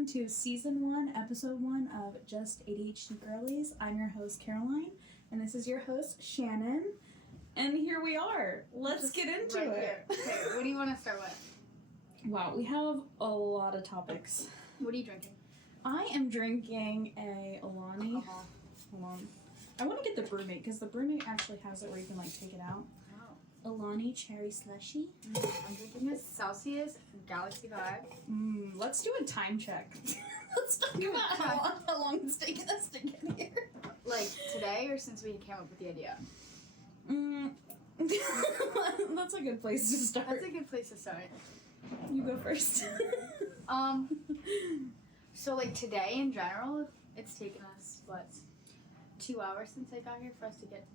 everyone to Season 1, Episode 1 of Just ADHD Girlies. I'm your host, Caroline, and this is your host, Shannon. And here we are. Let's get into it. Okay, what do you want to start with? Wow, we have a lot of topics. What are you drinking? I am drinking a Alani. Uh-huh. Hold on. I want to get the brewmate because the brewmate actually has it where you can like take it out. Oh. Alani cherry slushy. I'm drinking a Celsius Galaxy Vibe. Let's do a time check. Let's talk about how long it's taken us to get here. Like today or since we came up with the idea? That's a good place to start. That's a good place to start. You go first. So like today in general, it's taken us, 2 hours since I got here for us to get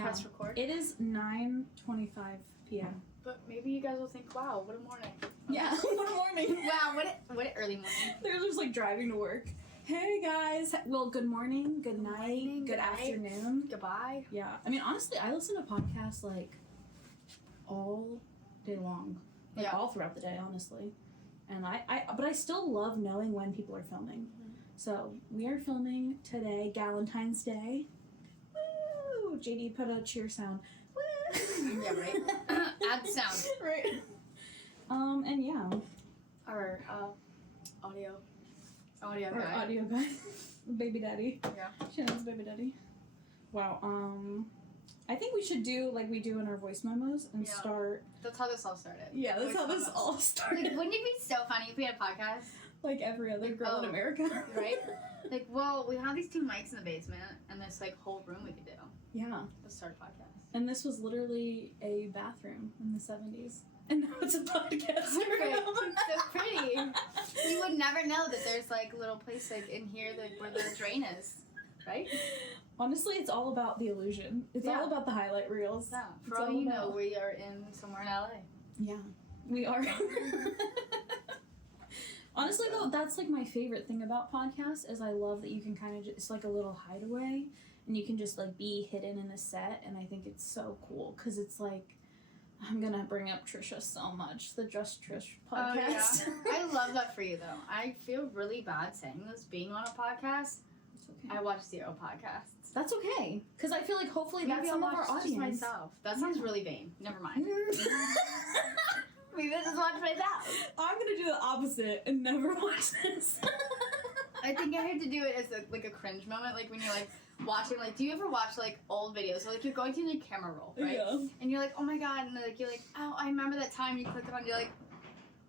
press record? It is 9:25 p.m. But maybe you guys will think, wow, what a morning. Yeah, what a morning. Wow, what an early morning. They're just like driving to work. Hey guys. Well, good morning, good night, good afternoon. Goodbye. Yeah. I mean, honestly, I listen to podcasts like all day long. Like all throughout the day, honestly. And but I still love knowing when people are filming. Mm-hmm. So we are filming today, Galentine's Day. Woo! JD put a cheer sound. Woo! Yeah, right. Add sound. Right. And yeah. Our audio Our guy. audio guy. Baby daddy. Yeah. Shannon's baby daddy. Wow. I think we should do like we do in our voice memos and start. That's how this all started. Yeah, that's how this all started. Like, wouldn't it be so funny if we had a podcast? Like every other girl in America. Right? Like, well, we have these 2 mics in the basement and this like whole room we could do. Yeah. Let's start a podcast. And this was literally a bathroom in the 70s. And now it's a podcast. So pretty. You would never know that there's like a little place like in here like where the drain is. Right? Honestly, it's all about the illusion. It's all about the highlight reels. Yeah. For all you know, we are in somewhere in LA. Yeah. We are. Honestly, though, that's like my favorite thing about podcasts is I love that you can kind of just, it's like a little hideaway and you can just like be hidden in a set, and I think it's so cool because it's like, I'm gonna bring up Trisha so much, the Just Trish podcast. Oh, yeah. I love that for you, though. I feel really bad saying this, being on a podcast. It's okay. I watch 0 podcasts. That's okay, because I feel like hopefully maybe that's some of our audience. Just myself. That sounds really vain. Never mind. Maybe I just watch myself. I'm gonna do the opposite and never watch this. I think I had to do it as a cringe moment, like when you're like watching, like, do you ever watch like old videos? So like you're going through the camera roll, right? Yeah. And you're like, oh my god, and like you're like, oh, I remember that time. You click it on, you're like,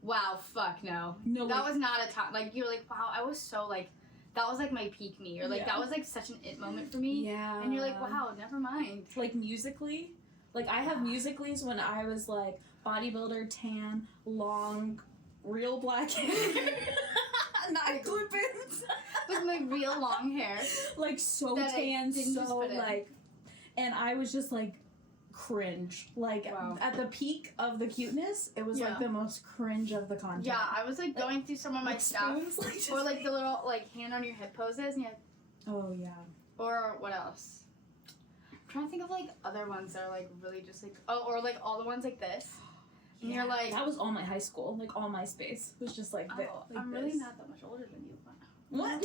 wow, fuck no, that was not a time. Like you're like, wow, I was so like. That was, like, my peak me. Or, like, that was, like, such an it moment for me. Yeah. And you're like, wow, never mind. Like, musically. Like, I have musicallys when I was, like, bodybuilder, tan, long, real black hair. Not clip-ins. With my real long hair. Like, so tan, so, like... And I was just, like... cringe. Like, at the peak of the cuteness, it was like the most cringe of the content. Yeah, I was like going through some of my stuff. Like, or like the little like hand on your hip poses and you're like, oh yeah. Or what else? I'm trying to think of like other ones that are like really just like or like all the ones like this. And you're like, that was all my high school. Like all MySpace was just like this. Like I'm really not that much older than you. What? None of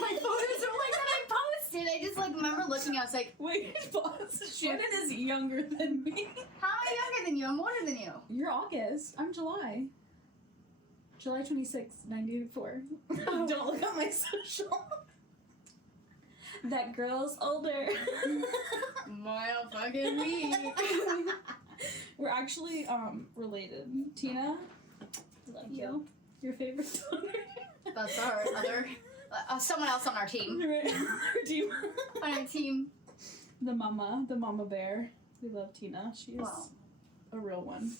my photos are like that I posted. I just like remember looking. I was like, wait, pause. Shannon is younger than me. How am I younger than you? I'm older than you. You're August. I'm July. July 26th, 1984. Don't look at my social. That girl's older. My fucking me. We're actually related. Tina, Thank you. Your favorite daughter. That's our other someone else on our team. Our team. On our team. The mama bear. We love Tina. She is a real one.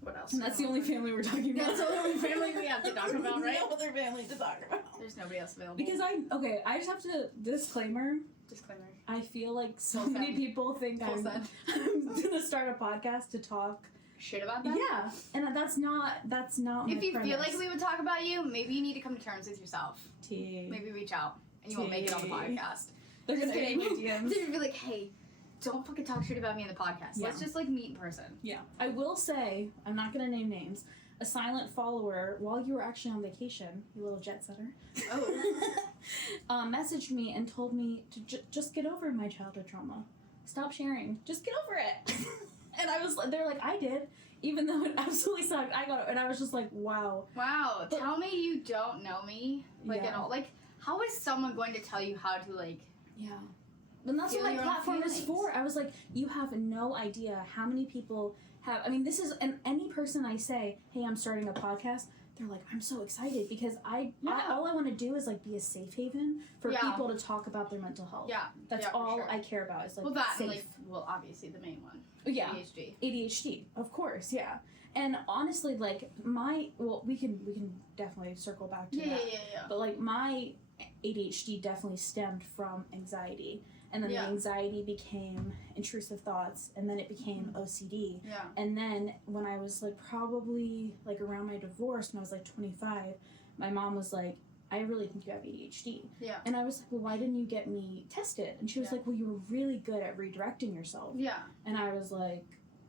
What else? And that's the only family we're talking about. That's the only family we have to talk about, right? No other family to talk about. There's nobody else available. Because I just have to disclaimer. I feel like so many people think I'm gonna start a podcast to talk shit about them? Yeah. And that's not my If you premise. feel like we would talk about you, maybe you need to come to terms with yourself. Maybe Maybe reach out and you won't make it on the podcast. They're gonna get in your DMs. They're gonna be like, hey, don't fucking talk shit about me in the podcast. Yeah. Let's just like meet in person. Yeah. I will say, I'm not gonna name names, a silent follower while you were actually on vacation, you little jet setter. Oh. Messaged me and told me to just get over my childhood trauma. Stop sharing. Just get over it. And they're like, I did, even though it absolutely sucked. I got it, and I was just like, wow. Wow. But, tell me you don't know me, like, yeah. at all. Like, how is someone going to tell you how to, like... Yeah. And that's what my platform is for. I was like, you have no idea how many people have... I mean, this is... And any person I say, hey, I'm starting a podcast, they're like, I'm so excited because all I want to do is, like, be a safe haven for people to talk about their mental health. Yeah. That's all I care about is, like, well, that, safe. And, like, well, obviously the main one. Yeah. ADHD, of course, yeah. And honestly, like, we can definitely circle back to that. Yeah. But, like, my ADHD definitely stemmed from anxiety. And then the anxiety became intrusive thoughts, and then it became OCD. Yeah. And then when I was, like, probably, like, around my divorce, when I was, like, 25, my mom was like, I really think you have ADHD. Yeah. And I was like, well, why didn't you get me tested? And she was like, well, you were really good at redirecting yourself. Yeah. And I was like,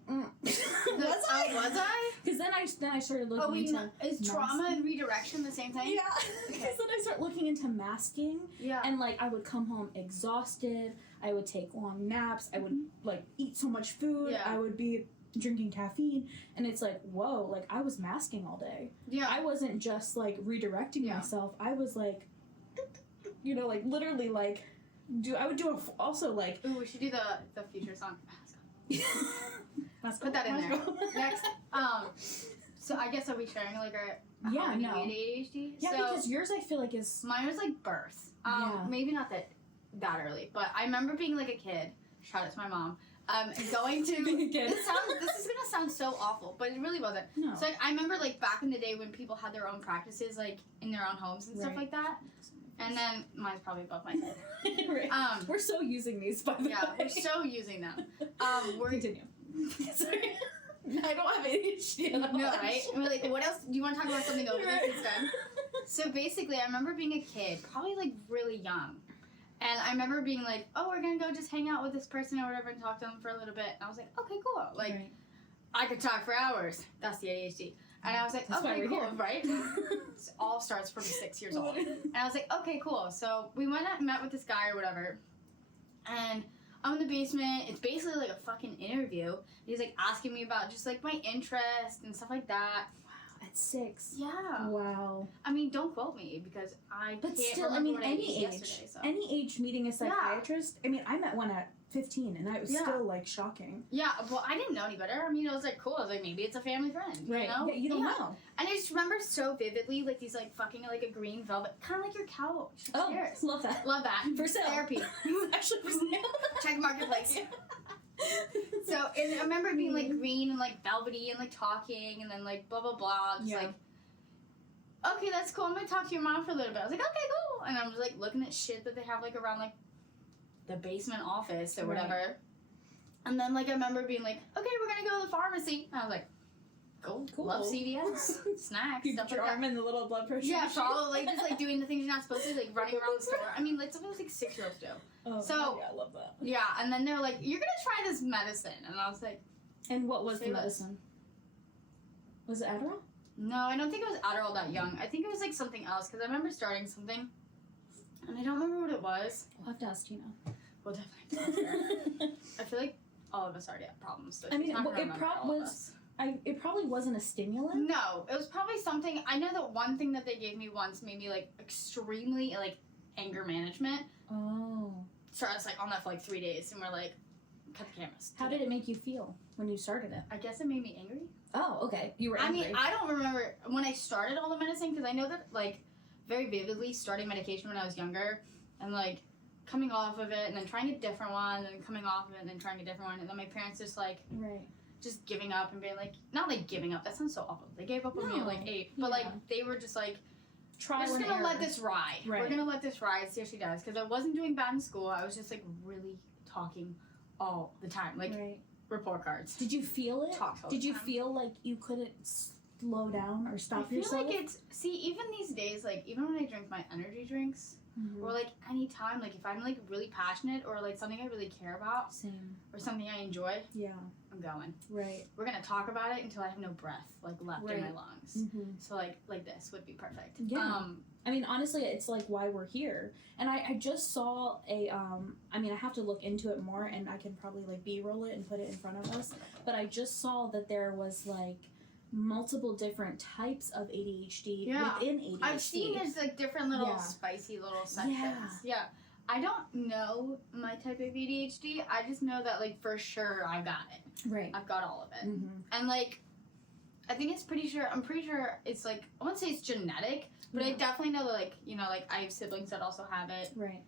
Was I? Because then I started looking into... Is trauma and redirection the same thing? Yeah. Because then I started looking into masking. Yeah. And, like, I would come home exhausted. I would take long naps. I would, like, eat so much food. Yeah. I would be drinking caffeine. And it's like, whoa, like, I was masking all day. Yeah. I wasn't just, like, redirecting myself. I was, like, you know, like, literally, like, I would do also, like... Ooh, we should do the future song. Let's put that in there. Next, so I guess are we sharing like our ADHD? Yeah, so, because yours I feel like is mine was like birth. Maybe not that early, but I remember being like a kid. Shout out to my mom. Going to this is gonna sound so awful, but it really wasn't. No. So like I remember like back in the day when people had their own practices like in their own homes and stuff like that. And then mine's probably above my head. Right. We're so using these, by the way. Yeah, we're so using them. Continue. Sorry. I don't have ADHD. No, right? And we're like, what else? Do you want to talk about something over this instead? So basically, I remember being a kid, probably like really young. And I remember being like, oh, we're going to go just hang out with this person or whatever and talk to them for a little bit. And I was like, okay, cool. Like, I could talk for hours. That's the ADHD. And I was like, okay, cool, right? It all starts from 6 years old. And I was like, okay, cool. So we went and met with this guy or whatever. And I'm in the basement. It's basically like a fucking interview. He's like asking me about just like my interest and stuff like that. Wow, at 6. Yeah. Wow. I mean, don't quote me because I but can't still, remember what I ate any yesterday. So. Any age meeting a psychiatrist. I mean, I met one at 15, and it was still like shocking. Yeah, well, I didn't know any better. I mean, it was like cool. I was like, maybe it's a family friend, right? You know? Yeah, you don't know. And I just remember so vividly, like these like fucking like a green velvet, kind of like your couch. Oh, yes. Love that. Love that. For sale. Therapy. Actually, for sale. Check marketplace. So and I remember being like green and like velvety and like talking and then like blah blah blah. Just like, okay, that's cool. I'm gonna talk to your mom for a little bit. I was like, okay, cool. And I was like looking at shit that they have like around like the basement office or whatever. And then like I remember being like, okay, we're gonna go to the pharmacy. And I was like, cool. Love CVS, snacks, you stuff put your like arm that. in the little blood pressure. Yeah, probably like just like doing the things you're not supposed to, like running around the store. I mean, like something like 6-year-olds do. Oh, so yeah, I love that. Yeah, and then they're like, you're gonna try this medicine, and I was like, and what was the medicine? Was it Adderall? No, I don't think it was Adderall that young. I think it was like something else because I remember starting something, and I don't remember what it was. We'll have to ask Tina. We'll definitely ask her. I feel like all of us already have problems. So I mean, it probably wasn't a stimulant. No, it was probably something. I know that one thing that they gave me once made me like extremely like anger management. Oh. So I was like on that for like 3 days, and we're like, cut the cameras. How did it make you feel when you started it? I guess it made me angry. Oh, okay. You were angry. I mean, I don't remember when I started all the medicine because I know that like very vividly starting medication when I was younger and like coming off of it and then trying a different one and then coming off of it and then trying a different one and then my parents just like just giving up and being like, not like giving up, that sounds so awful. They gave up on me at like 8, but like they were just like, we're just gonna let this ride. We're gonna let this ride, see how she does. Because I wasn't doing bad in school, I was just like really talking all the time, like report cards. Did you feel it? Did you feel like you couldn't slow down or stop yourself? I feel like it's, see, even these days, like even when I drink my energy drinks, or like any time, like if I'm like really passionate or like something I really care about, Same. or something I enjoy, Yeah. I'm going. Right. We're gonna talk about it until I have no breath like left in my lungs. Mm-hmm. So like this would be perfect. Yeah. I mean, honestly, it's like why we're here. And I just saw a, I mean, I have to look into it more, and I can probably like B-roll it and put it in front of us. But I just saw that there was like multiple different types of ADHD within ADHD. I've seen there's like different little spicy little sections. Yeah. I don't know my type of ADHD. I just know that like for sure I got it. Right. I've got all of it. Mm-hmm. And like, I'm pretty sure it's like, I wouldn't say it's genetic, but I definitely know that like, you know, like I have siblings that also have it. Right.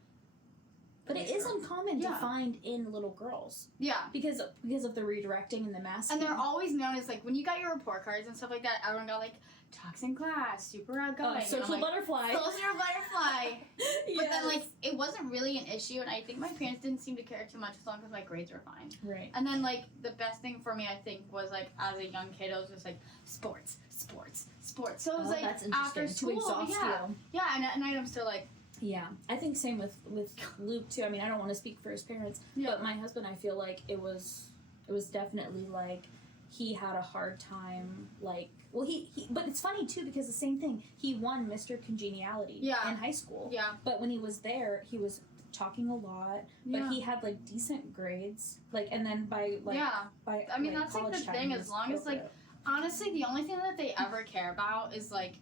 But it is uncommon to find in little girls. Yeah. Because of the redirecting and the masking. And they're always known as like, when you got your report cards and stuff like that, everyone got like, talks in class, super outgoing. Social butterfly. Social butterfly. But then like, it wasn't really an issue, and I think my parents didn't seem to care too much as long as my grades were fine. Right. And then like, the best thing for me, I think, was like, as a young kid, I was just like, sports. So it was like, after school. To exhaust you. Yeah, and at night I'm still like, yeah, I think same with Luke too. I mean, I don't want to speak for his parents, but my husband, I feel like it was definitely like he had a hard time. Like, well, he but it's funny too because the same thing. He won Mr. Congeniality in high school. Yeah. But when he was there, he was talking a lot, but he had like decent grades. Like, and then by I mean, that's like the thing. As long as like, honestly, the only thing that they ever care about is like,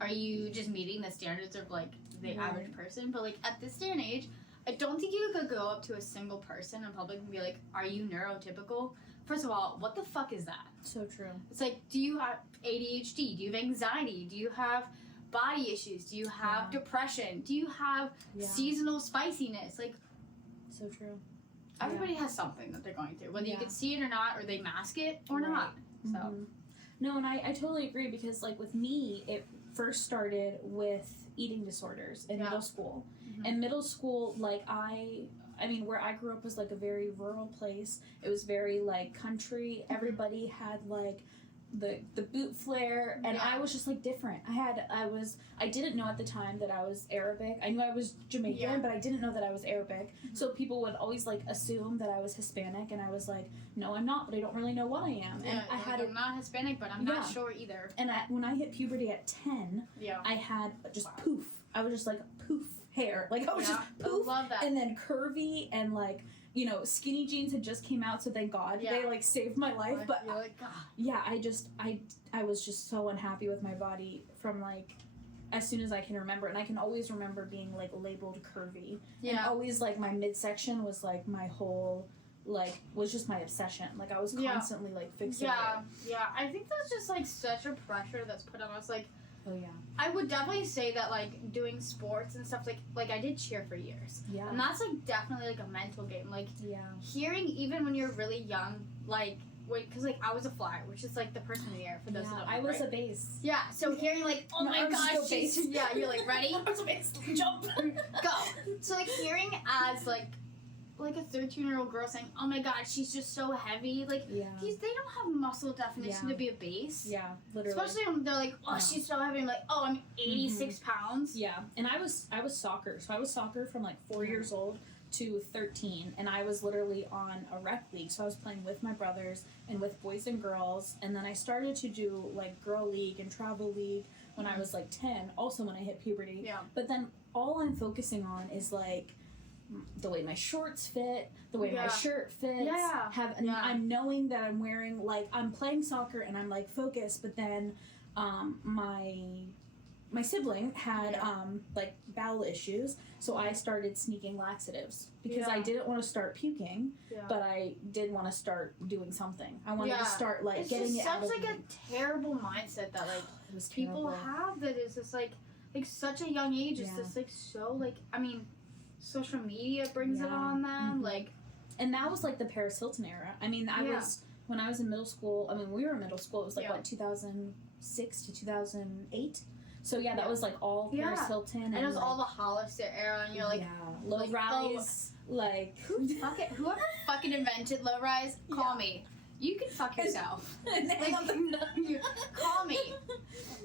are you just meeting the standards of like the average person? But like at this day and age, I don't think you could go up to a single person in public and be like, are you neurotypical? First of all, what the fuck is that? So true. It's like, do you have ADHD? Do you have anxiety? Do you have body issues? Do you have depression? Do you have seasonal spiciness? Like, so true. Everybody has something that they're going through, whether you can see it or not, or they mask it or not. So. Mm-hmm. No, and I totally agree because like with me, it first started with eating disorders in middle school. Mm-hmm. And middle school, like I mean, where I grew up was like a very rural place. It was very like country. Everybody had like the boot flare, and I was just like different. I didn't know at the time that I was Arabic. I knew I was Jamaican, but I didn't know that I was Arabic. Mm-hmm. So people would always like assume that I was Hispanic, and I was like, no, I'm not, but I don't really know what I am. Yeah, and I'm not Hispanic, but I'm not sure either. And when I hit puberty at 10, I had just poof. I was just like poof hair. Like I was just poof. I love that. And then curvy and like, you know, skinny jeans had just came out, so thank God they like saved my life. But I was just so unhappy with my body from like as soon as I can remember, and I can always remember being like labeled curvy. And always like my midsection was like my whole was just my obsession. Like I was constantly like fixated. Yeah. I think that's just like such a pressure that's put on us. Like, oh yeah. I would definitely say that like doing sports and stuff like I did cheer for years. Yeah. And that's like definitely like a mental game. Like hearing even when you're really young, like because like I was a flyer, which is like the person in the air for those who don't know. I was a base. Yeah. So hearing like, oh my gosh, you're like ready? I was a base. Jump. Go. So like hearing as like a 13-year-old girl saying, oh my god, she's just so heavy. Like, they don't have muscle definition to be a base. Yeah, literally. Especially when they're like, oh, she's so heavy. I'm like, oh, I'm 86 pounds. Yeah, and I was soccer. So I was soccer from like 4 years old to 13. And I was literally on a rec league. So I was playing with my brothers and with boys and girls. And then I started to do like girl league and travel league when I was like 10. Also when I hit puberty. Yeah. But then all I'm focusing on is like the way my shorts fit, the way my shirt fits. I'm knowing that I'm wearing like I'm playing soccer and I'm like focused, but then my sibling had like bowel issues, so I started sneaking laxatives because I didn't want to start puking, but I did want to start doing something. I wanted to start like getting it out of me. It's such like a terrible mindset that like people have that is just like such a young age. It's just like so like I mean. Social media brings it on them, like, and that was like the Paris Hilton era. I mean, when I was in middle school. I mean, we were in middle school. It was like what 2006 to 2008. So that was like all Paris Hilton, and it was like, all the Hollister era, and you're like, low rise, like whoever fucking invented low rise, call me. You can fuck yourself. Call me.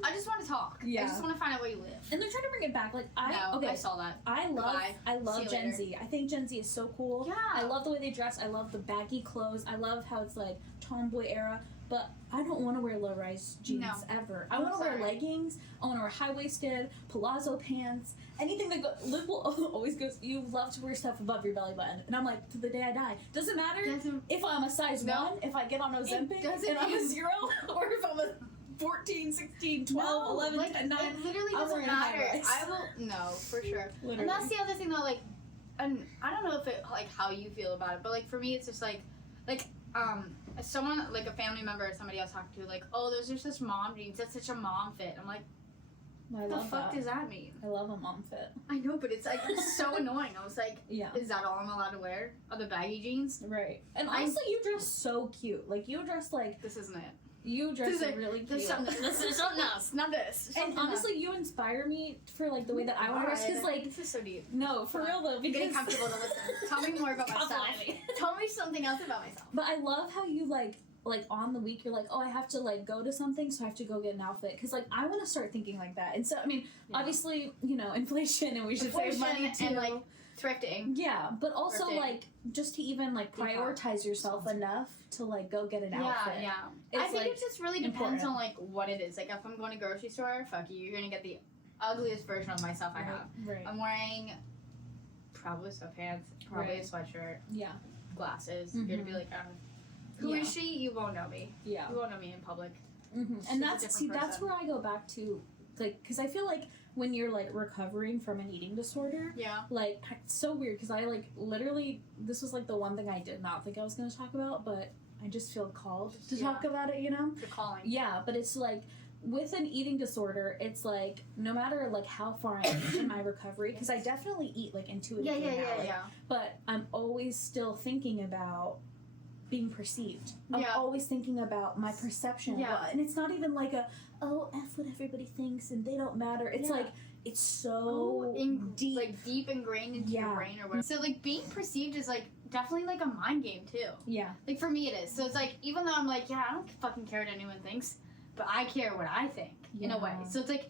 I just want to talk. Yeah. I just want to find out where you live. And they're trying to bring it back. Like I saw that. I love Gen Z. I think Gen Z is so cool. Yeah. I love the way they dress. I love the baggy clothes. I love how it's like tomboy era. But I don't want to wear low-rise jeans ever. I want to wear leggings. I want to wear high-waisted, palazzo pants, anything that Liv will always goes, you love to wear stuff above your belly button. And I'm like, to the day I die. Doesn't matter if I'm a size 1, if I get on Ozempic, and I'm a 0, or if I'm a 14, 16, 12, 11, 10, 9. It literally doesn't matter. I will, no, for sure. Literally. And that's the other thing, though, like, and I don't know if it, like, how you feel about it, but, like, for me, it's just, like, someone, like a family member or somebody I was talking to, like, oh, there's just this mom jeans. That's such a mom fit. I'm like, what the fuck does that mean? I love a mom fit. I know, but it's like, it's so annoying. I was like, is that all I'm allowed to wear? Are the baggy jeans? Right. And honestly, you dress so cute. Like, you dress like... This isn't it. You dress really cute. This is something else. Not this. And honestly, you inspire me for, like, the way that I want to dress. Because, like... This is so deep. No, for real, though. Because... Getting comfortable to listen. Tell me more about myself. Tell me something else about myself. But I love how you, like on the week, you're like, oh, I have to, like, go to something, so I have to go get an outfit. Because, like, I want to start thinking like that. And so, I mean, obviously, you know, inflation, and we should save money, too. And, like, thrifting. Yeah, but also, like, just to even, like, prioritize yourself enough to, like, go get an outfit. Yeah. I think it just really depends on, like, what it is. Like, if I'm going to grocery store, fuck you, you're going to get the ugliest version of myself I have. Right. I'm wearing probably sweatpants, probably a sweatshirt. Yeah. Glasses. You're going to be like, who is she? You won't know me. Yeah. You won't know me in public. And that's where I go back to, like, because I feel like when you're, like, recovering from an eating disorder, like, it's so weird, because I, like, literally, this was, like, the one thing I did not think I was going to talk about, but I just feel called to talk about it, you know? The calling. Yeah, but it's, like, with an eating disorder, it's, like, no matter, like, how far I'm in my recovery, because I definitely eat, like, intuitively now, but I'm always still thinking about being perceived. I'm always thinking about my perception. And it's not even like F what everybody thinks and they don't matter. It's like, it's so deep. Like, deep ingrained into your brain or whatever. So, like, being perceived is, like, definitely, like, a mind game, too. Yeah. Like, for me it is. So it's like, even though I'm like, I don't fucking care what anyone thinks, but I care what I think, in a way. So it's like,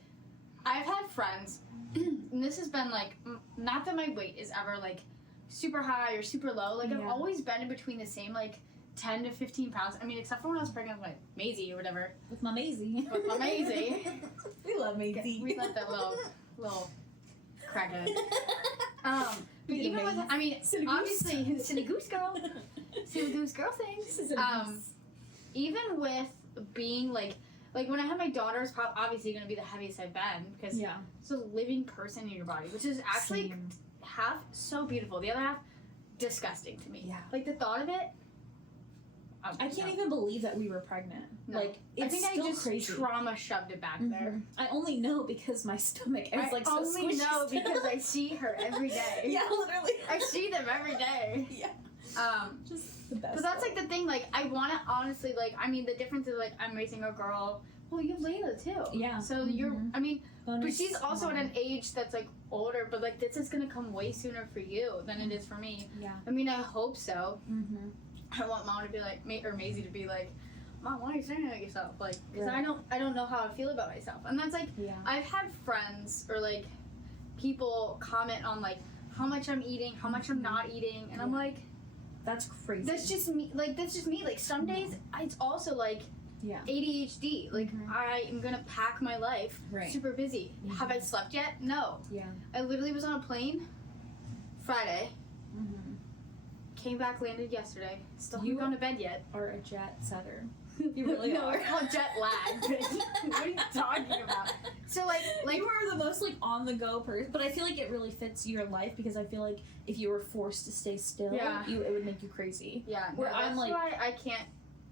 I've had friends, and this has been, like, not that my weight is ever, like, super high or super low. Like, I've always been in between the same, like, 10 to 15 pounds. I mean, except for when I was pregnant with Maisie or whatever. With my Maisie. We love Maisie. We love that little crackhead. But even with, I mean, obviously, Silly Goose Girl. Silly Goose Girl things. Even with being, like when I had my daughter, it's obviously going to be the heaviest I've been, because it's a living person in your body, which is actually half so beautiful. The other half, disgusting to me. Yeah. Like, the thought of it, I can't even believe that we were pregnant. No. Like, it's I think still I just crazy. Trauma shoved it back there. I only know because my stomach is like so squishy. I only know because I see her every day. Yeah, literally. I see them every day. Yeah. Just the best. But that's like the thing. Like, I want to honestly, like, I mean, the difference is, like, I'm raising a girl. Well, you have Layla too. Yeah. So you're. I mean, but she's also at an age that's, like, older. But, like, this is gonna come way sooner for you than it is for me. Yeah. I mean, I hope so. I want Mom to be like, or Maisie to be like, Mom, why are you saying about yourself? Like, because I don't know how I feel about myself. And that's like, I've had friends or, like, people comment on, like, how much I'm eating, how much I'm not eating, and I'm like, that's crazy. That's just me. Like, some days it's also like ADHD. Like, I am gonna pack my life super busy. Have I slept yet? No. Yeah. I literally was on a plane Friday. Came back, landed yesterday. Still haven't gone to bed yet. Are a jet setter. You really are. No, we're called jet lag. What are you talking about? So, like you are the most, like, on the go person, but I feel like it really fits your life, because I feel like if you were forced to stay still, it would make you crazy. Yeah. Where I'm like, why I can't.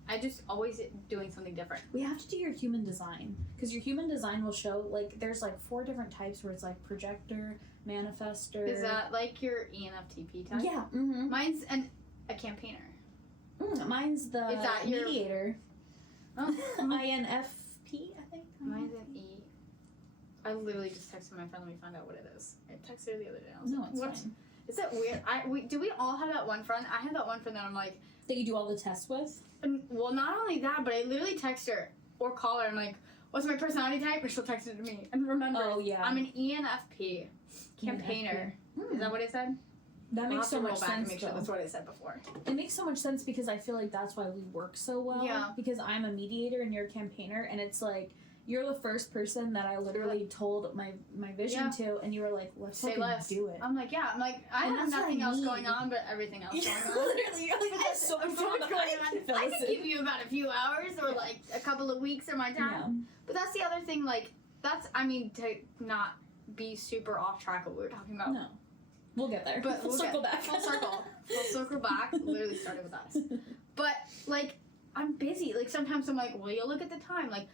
I just always doing something different. We have to do your human design, because your human design will show, like, there's, like, 4 different types where it's, like, projector, manifester. Is that like your ENFTP type? Yeah. Mine's a campaigner. Mine's the mediator. Oh. INFP, I think. Mine's an E. I literally just texted my friend. Let me find out what it is. I texted her the other day. I was no, like, it's what? fine. Is it weird? Do we all have that one friend? I have that one friend that I'm like... That you do all the tests with? Well, not only that, but I literally text her or call her. I'm like, what's my personality type? And she'll text it to me. And remember, I'm an ENFP. Campaigner. Is that what it said? That makes so much sense. Make sure that's what I said before. It makes so much sense because I feel like that's why we work so well. Yeah. Because I'm a mediator and you're a campaigner, and it's like you're the first person that I literally told my vision to, and you were like, "Let's fucking do it." I'm like, I have nothing else going on, but everything else going on. Literally, you're like, there's so much going on. I can give you about a few hours or like a couple of weeks of my time. Yeah. But that's the other thing. Like, to not be super off track of what we were talking about. No. We'll get there. But we'll circle back. Full circle back. Literally started with us. But, like, I'm busy. Like, sometimes I'm like, will you look at the time? Like,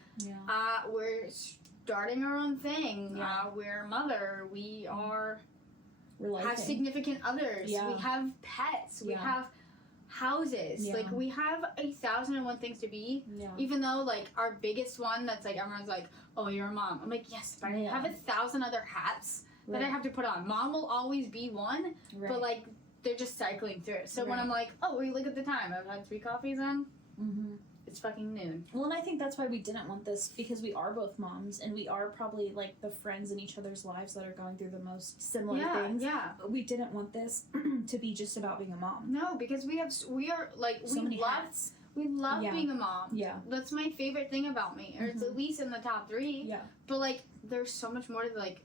we're starting our own thing. Yeah. We're a mother. We have significant others. Yeah. We have pets. We have houses. Yeah. Like, we have 1,001 things to be. Yeah. Even though, like, our biggest one that's, like, everyone's like, oh, you're a mom. I'm like, yes, but I have 1,000 other hats that I have to put on. Mom will always be one, but, like, they're just cycling through. So when I'm like, oh, we look at the time. I've had 3 coffees in. Mm-hmm. It's fucking noon. Well, and I think that's why we didn't want this, because we are both moms, and we are probably, like, the friends in each other's lives that are going through the most similar things. Yeah. But we didn't want this to be just about being a mom. No, because we love being a mom. Yeah. That's my favorite thing about me, or it's at least in the top 3. Yeah. But, like, there's so much more to, like,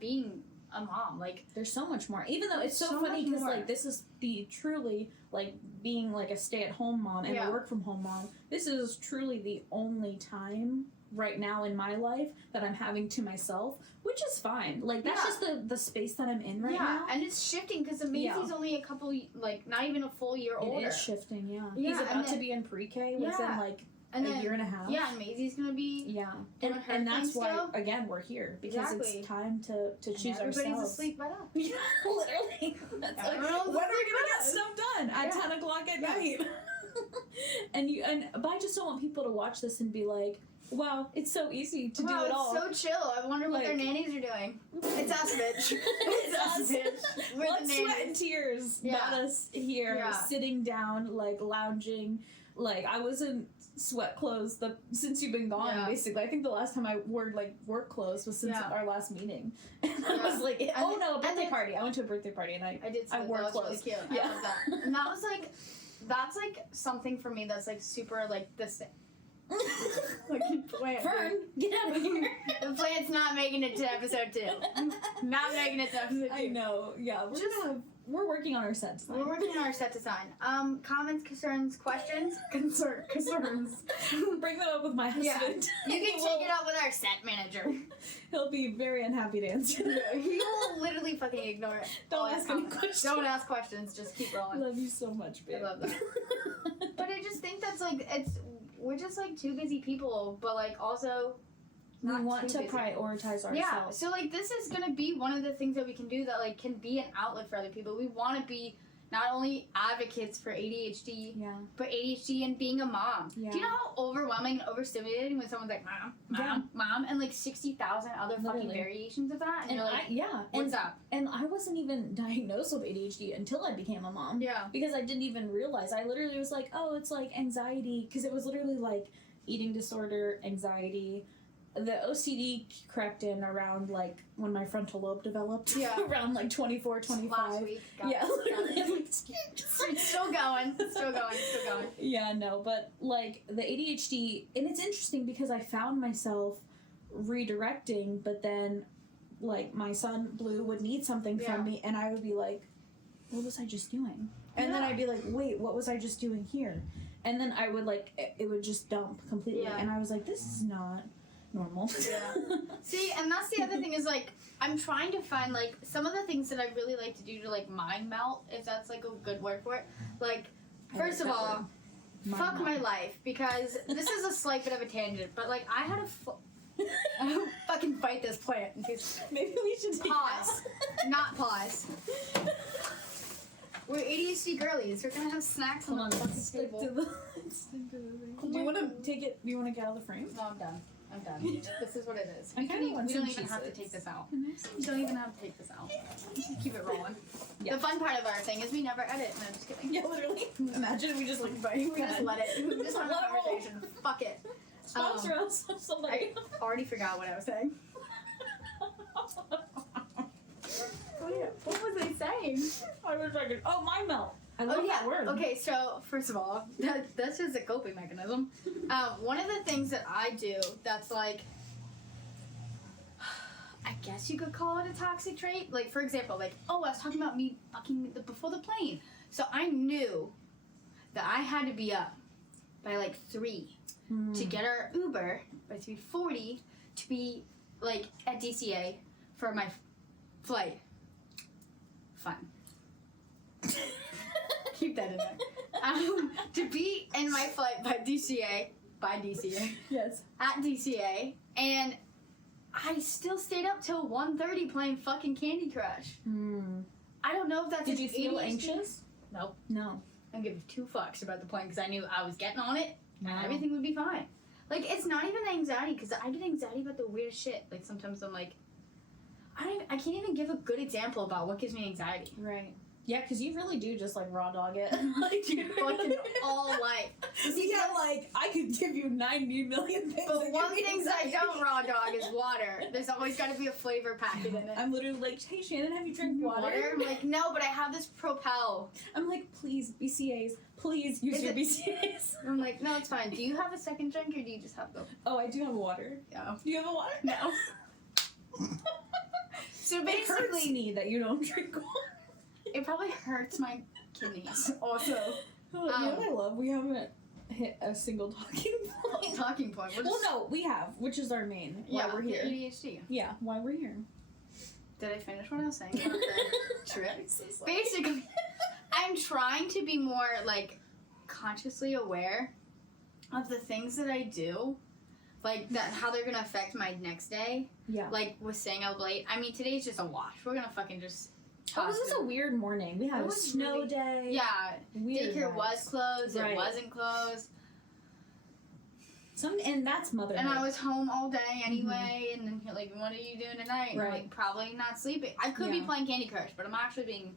being a mom. Like, there's so much more. Even though it's so funny because, like, this is the truly, like, being, like, a stay-at-home mom and a work-from-home mom, this is truly the only time right now in my life that I'm having to myself, which is fine. Like, that's just the space that I'm in right now. Yeah, and it's shifting because Maisie's only a couple, like, not even a full year older. It is shifting, He's about to be in pre-K within, like, a year and a half. Yeah, and Maisie's gonna be and that's why again we're here, because it's time to choose ourselves. Everybody's asleep by now. Yeah, literally. That's like, when are we gonna get stuff done at 10 o'clock at night? But I just don't want people to watch this and be like, wow, it's so easy to do it all. It's so chill. I wonder what their nannies are doing. It's us, bitch. It's us, bitch. We're the nannies. Sweat and tears got us here, sitting down, like, lounging. Like, I was in sweat clothes since you've been gone, basically. I think the last time I wore, like, work clothes was since our last meeting. And I was like, a birthday party. I went to a birthday party and I wore clothes. Really cute. I love that. And that was, like, that's, like, something for me that's, like, super, like, this thing. Fern, get out of here. The plant's not making it to episode 2. Not making it to episode 2. I know. Yeah, we're working on our set design. We're working on our set design. Comments, concerns, questions? Concerns. Bring that up with my husband. Yeah. You can take it up with our set manager. He'll be very unhappy to answer. He will literally fucking ignore it. Don't ask any questions. Don't ask questions. Just keep rolling. I love you so much, babe. I love that. But I just think that's, like, we're just, like, 2 busy people, but, like, also we want to prioritize ourselves. Yeah, so, like, this is going to be one of the things that we can do that, like, can be an outlet for other people. We want to be not only advocates for ADHD, but ADHD and being a mom. Yeah. Do you know how overwhelming and overstimulating when someone's like, mom, and, like, 60,000 other fucking variations of that? And you're like, what's up? And I wasn't even diagnosed with ADHD until I became a mom. Yeah. Because I didn't even realize. I literally was like, oh, it's, like, anxiety. Because it was literally, like, eating disorder, anxiety. The OCD crept in around, like, when my frontal lobe developed. Yeah. Around, like, 24, 25. Last week. Literally. It's still going. Still going. Yeah, no, but, like, the ADHD, and it's interesting because I found myself redirecting, but then, like, my son, Blue, would need something from me, and I would be like, what was I just doing? And then I'd be like, wait, what was I just doing here? And then I would, like, it would just dump completely, and I was like, this is not normal. See, and that's the other thing is, like, I'm trying to find, like, some of the things that I really like to do to, like, mind melt, if that's, like, a good word for it. Like, first of all, fuck my life, because this is a slight bit of a tangent, but, like, I had I don't fucking fight this plant. Maybe we should pause. Not pause. We're ADHD girlies. We're gonna have snacks on the fucking table. Do you want to take it? Do you want to get out of the frame? No, I'm done. I'm done. This is what it is. I We kinda want don't some even have to Cheez-Its. take this out. We don't even have to take this out. Just keep it rolling. Yeah. The fun part of our thing is we never edit. No, just kidding. Yeah, literally. Imagine we just like We just let it. We just have a Let it roll. conversation. Fuck it. Sponsor us. Somebody. I already forgot what I was saying. What was I saying? I was like, oh, mind melt. I love that word. Okay, so first of all, that's just a coping mechanism. One of the things that I do that's like, I guess you could call it a toxic trait. Like, for example, like, oh, I was talking about me fucking before the plane. So I knew that I had to be up by like 3 to get our Uber by 3:40 to be like at DCA for my flight. Fun. Keep that in there. To be in my flight by DCA, Yes. at DCA, and I still stayed up till 1:30 playing fucking Candy Crush. I don't know if that's. Did you feel ADHD. anxious? Nope. No. I don't give 2 fucks about the plane because I knew I was getting on it Wow. and everything would be fine. Like, it's not even anxiety because I get anxiety about the weirdest shit. Like, sometimes I'm like, I can't even give a good example about what gives me anxiety. Right. Yeah, because you really do just like raw dog it. Like Fucking all life. Yeah, like I could give you 90 million things. But that one give me thing I anxiety. don't raw dog is water. There's always got to be a flavor packet in it. I'm literally like, hey Shannon, have you drank water? I'm like, no, but I have this Propel. I'm like, please, BCAs, please use your BCAs. I'm like, no, it's fine. Do you have a second drink or do you just have the? Oh, I do have water. No. Do you have a water? No. So It hurts basically, me that you don't drink water. it probably hurts my kidneys. Also, You know what I love? We haven't hit a single talking point. talking point. Well, no, we have, which is our main. Why we're the here. ADHD. Yeah, why we're here. Did I finish what I was saying about the trip? I'm so sorry. Basically, I'm trying to be more like consciously aware of the things that I do, like that how they're gonna affect my next day. Yeah. Like with staying up late. I mean, today's just a wash. We're gonna fucking just. Oh, this is a weird morning. We had It a was snow really- day. Yeah, Weird daycare vibes. was closed. Right. It wasn't closed. And that's motherhood. And I was home all day anyway. And then you're like, what are you doing tonight? And I'm Right. like, probably not sleeping. I could be Yeah. playing Candy Crush, but I'm actually being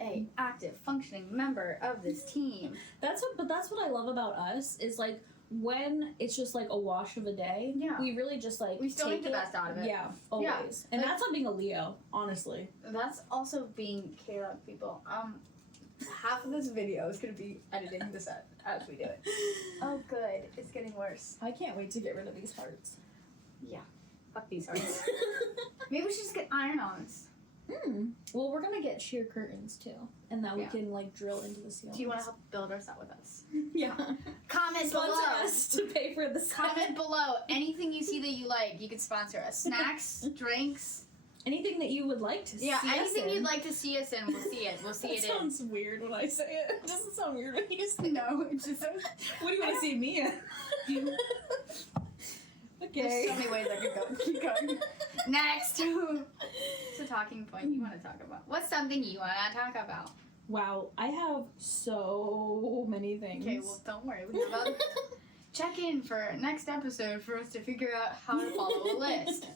a active, functioning member of this team. That's what I love about us is like when it's just like a wash of a day. Yeah. We really just like We still take make the it. best out of it. Yeah, always. Yeah. And Like- that's not being a Leo, honestly. That's also being K-Rock people. Half of this video is gonna be editing this as we do it. Oh, good. It's getting worse. I can't wait to get rid of these hearts. Fuck these hearts. Maybe we should just get iron-ons. Well, we're gonna get sheer curtains too, and that we Yeah. can like drill into the ceiling. Do you want to help build our set with us? Yeah. Comment Sponsor below. us to pay for the set. Comment below. Anything you see that you like, you can sponsor us. Snacks, drinks. Anything that you would like to see. Yeah, us anything in. you'd like to see us in, we'll see it. We'll see That it in. sounds weird when I say it. It doesn't sound weird when you say it. No, it's just. What do you want to see me in? Okay. There's so many ways I could go. Keep going. Next. It's a talking point you want to talk about. What's something you want to talk about? Wow, I have so many things. Okay, well, don't worry. We have other. Check in for next episode for us to figure out how to follow a list.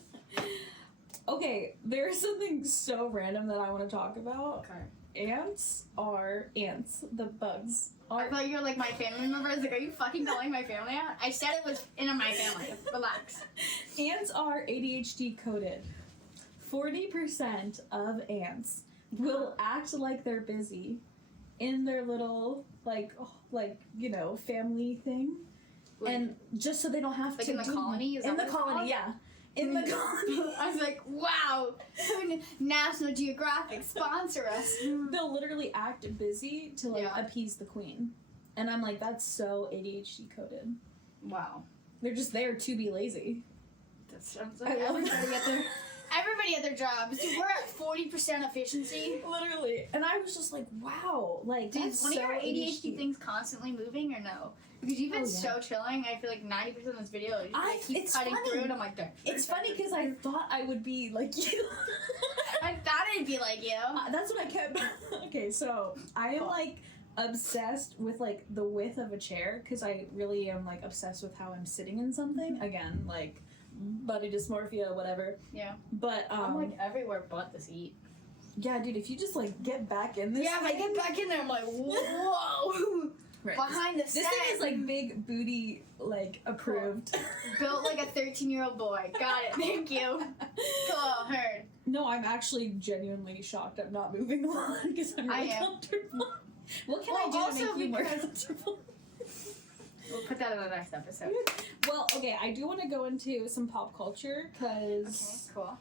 Okay, there's something so random that I want to talk about. Okay. Ants, the bugs. I thought you were like my family member. I was like, are you fucking calling my family out? I said it was in my family. Relax. Ants are ADHD coded. 40% of ants will act like they're busy in their little family thing, Like- and just so they don't have Like to in the do- colony? Is in that the what it's colony, called? yeah. In the colony. I was like, wow, National Geographic, sponsor us. They'll literally act busy to like Yeah. appease the queen. And I'm like, that's so ADHD coded. Wow. They're just there to be lazy. That sounds I like love everybody at their jobs. Dude, we're at 40% efficiency. Literally. And I was just like, wow. Like, Dude, that's one so of your ADHD things constantly moving or no? Because you've been Oh, yeah. so chilling. I feel like 90% of this video, you keep it's cutting funny. through it. I'm like, there. It's funny because I thought I would be like you. I thought it'd be like you. That's what I kept. Okay, so I am Cool. like obsessed with like the width of a chair because I really am like obsessed with how I'm sitting in something. Again, like body dysmorphia, whatever. Yeah. But I'm like everywhere but the seat. Yeah, dude, if you just like get back in this. Yeah, if I get back in there, I'm like, whoa. Right. Behind the set. This thing is like big booty, like approved. Built like a 13-year-old boy. Got it. Thank you. Cool. Heard. No, I'm actually genuinely shocked I'm not moving along because I'm really comfortable. What can I do to make you more comfortable? We'll put that in the next episode. Well, okay, I do want to go into some pop culture because cool.